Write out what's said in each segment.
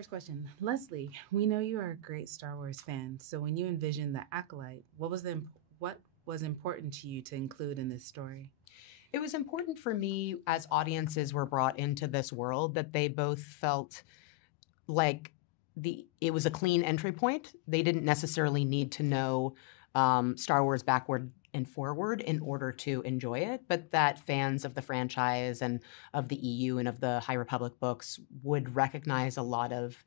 First question, Leslye. We know you are a great Star Wars fan. So when you envisioned the Acolyte, what was important to you to include in this story? It was important for me as audiences were brought into this world that they both felt like it was a clean entry point. They didn't necessarily need to know Star Wars backward and forward in order to enjoy it, but that fans of the franchise and of the EU and of the High Republic books would recognize a lot of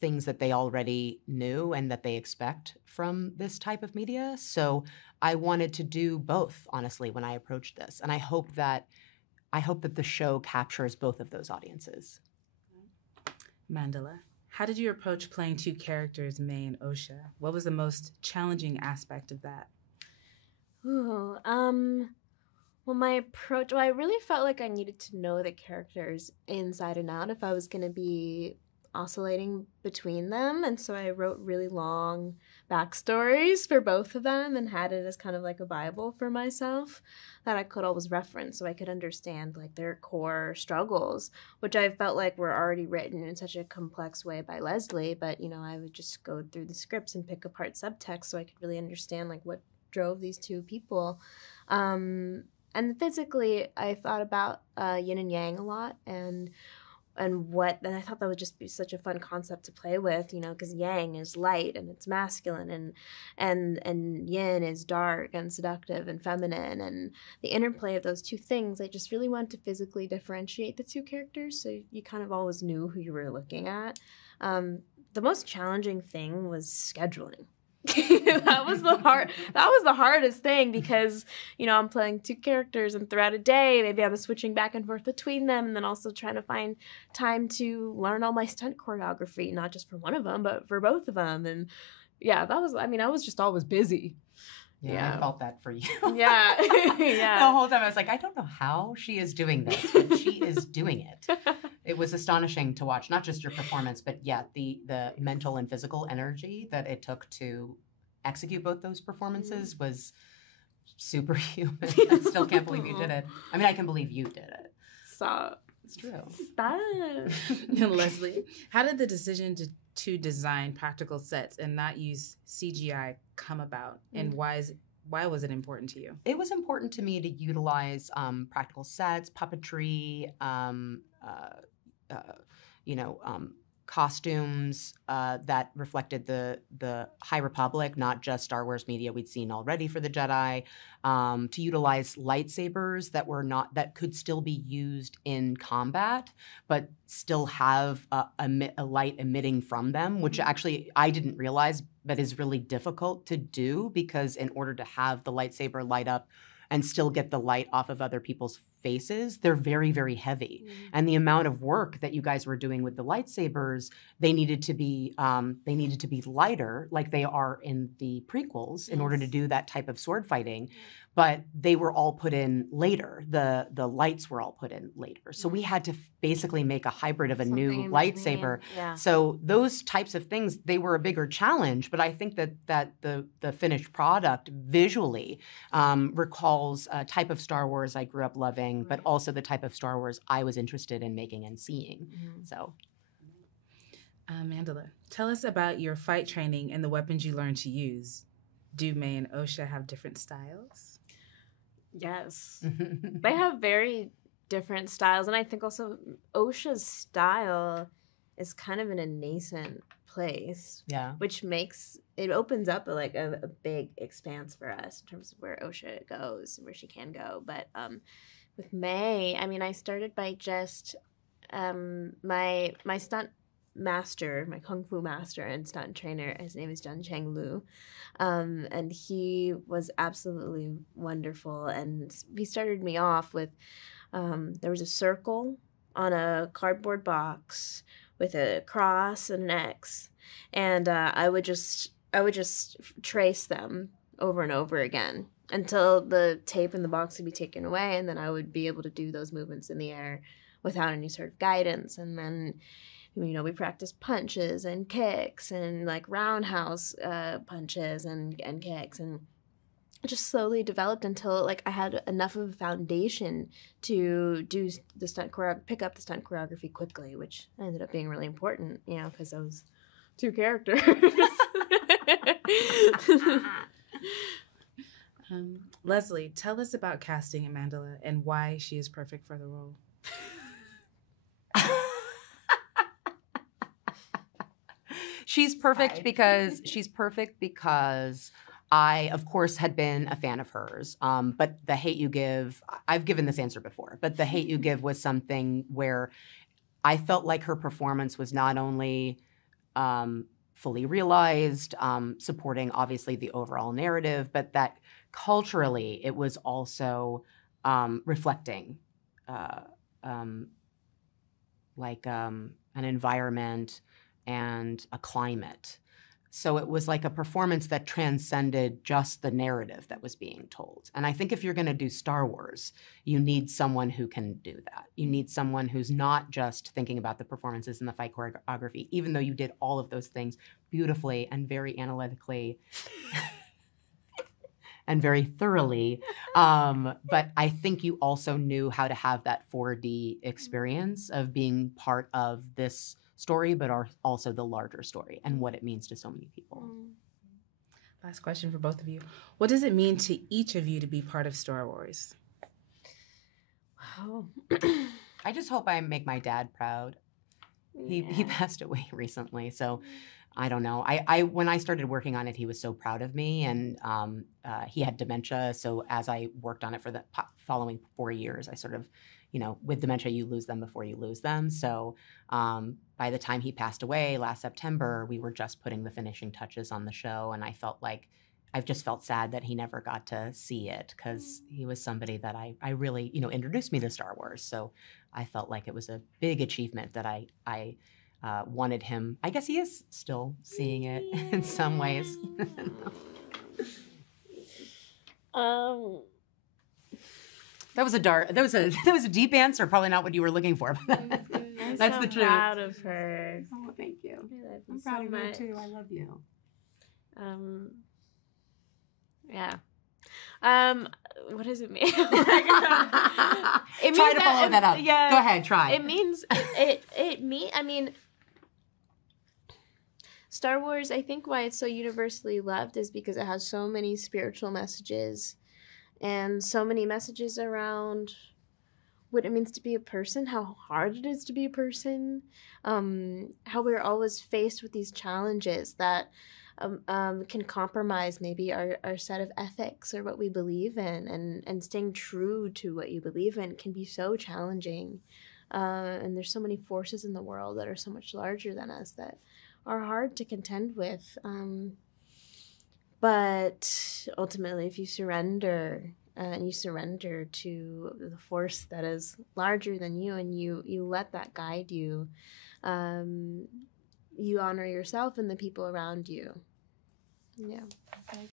things that they already knew and that they expect from this type of media. So I wanted to do both, honestly, when I approached this. And I hope that the show captures both of those audiences. Amandla, how did you approach playing two characters, May and Osha? What was the most challenging aspect of that? Ooh, well, my approach, I really felt like I needed to know the characters inside and out if I was going to be oscillating between them. And so I wrote really long backstories for both of them and had it as kind of like a Bible for myself that I could always reference so I could understand like their core struggles, which I felt like were already written in such a complex way by Leslye. But, I would just go through the scripts and pick apart subtext so I could really understand like what drove these two people. And physically, I thought about yin and yang a lot, and I thought that would just be such a fun concept to play with, because yang is light and it's masculine, and yin is dark and seductive and feminine, and the interplay of those two things. I just really wanted to physically differentiate the two characters, so you kind of always knew who you were looking at. The most challenging thing was scheduling. that was the hardest thing because I'm playing two characters, and throughout a day maybe I'm switching back and forth between them, and then also trying to find time to learn all my stunt choreography, not just for one of them but for both of them. And yeah, I was just always busy. Yeah, I felt that for you. Yeah. The whole time I was like, I don't know how she is doing this, but she is doing it. It was astonishing to watch, not just your performance, but the mental and physical energy that it took to execute both those performances was superhuman. I still can't believe you did it. I mean, I can believe you did it. Stop. It's true. Stop. Leslye, how did the decision to design practical sets and not use CGI come about, and why was it important to you? It was important to me to utilize practical sets, puppetry, costumes that reflected the High Republic, not just Star Wars media we'd seen already for the Jedi. To utilize lightsabers that could still be used in combat, but still have a light emitting from them, which actually I didn't realize, but is really difficult to do, because in order to have the lightsaber light up and still get the light off of other people's faces, they're very, very heavy. And the amount of work that you guys were doing with the lightsabers, they needed to be lighter, like they are in the prequels, in order to do that type of sword fighting. But they were all put in later. The lights were all put in later. So we had to basically make a hybrid of a new lightsaber. Yeah. So those types of things, they were a bigger challenge. But I think that the finished product visually recalls a type of Star Wars I grew up loving, but also the type of Star Wars I was interested in making and seeing. So, Amandla, tell us about your fight training and the weapons you learned to use. Do May and Osha have different styles? Yes. They have very different styles, and I think also Osha's style is kind of in a nascent place. Yeah. Which makes it opens up a big expanse for us in terms of where Osha goes and where she can go. But with May, I started by just my stunt master, my kung fu master and stunt trainer. His name is Jung-jae Lu. And he was absolutely wonderful. And he started me off with, there was a circle on a cardboard box with a cross and an X. And I would just trace them over and over again until the tape in the box would be taken away. And then I would be able to do those movements in the air without any sort of guidance. And then we practiced punches and kicks and like roundhouse punches and kicks. And just slowly developed until like I had enough of a foundation to do the pick up the stunt choreography quickly, which ended up being really important, you know, because I was 2 characters. Leslye, tell us about casting Amandla and why she is perfect for the role. She's perfect because I, of course, had been a fan of hers. But The Hate U Give, I've given this answer before, but The Hate U Give was something where I felt like her performance was not only fully realized, supporting obviously the overall narrative, but that culturally it was also reflecting an environment and a climate. So it was like a performance that transcended just the narrative that was being told. And I think if you're going to do Star Wars, you need someone who can do that. You need someone who's not just thinking about the performances and the fight choreography, even though you did all of those things beautifully and very analytically and very thoroughly. But I think you also knew how to have that 4D experience of being part of this story, but are also the larger story and what it means to so many people. Last question for both of you. What does it mean to each of you to be part of Star Wars? Wow. I just hope I make my dad proud. He passed away recently, so I don't know. I when I started working on it, he was so proud of me, and he had dementia. So as I worked on it for the following 4 years, I sort of, you know, with dementia, you lose them before you lose them. So by the time he passed away last September, we were just putting the finishing touches on the show. And I've just felt sad that he never got to see it, because he was somebody that I really, you know, introduced me to Star Wars. So I felt like it was a big achievement that I wanted him. I guess he is still seeing it in some ways. That was a deep answer. Probably not what you were looking for. That's the truth. I'm proud of her. Oh, thank you. I'm proud of you too. I love you. Yeah. What does it mean? Try to follow that up. Yeah. Go ahead. Try. It means I mean, Star Wars, I think why it's so universally loved is because it has so many spiritual messages and so many messages around what it means to be a person, how hard it is to be a person, how we're always faced with these challenges that can compromise maybe our set of ethics or what we believe in, and staying true to what you believe in can be so challenging. And there's so many forces in the world that are so much larger than us that are hard to contend with. But ultimately, if you surrender and you surrender to the force that is larger than you, and you let that guide you, you honor yourself and the people around you. Yeah.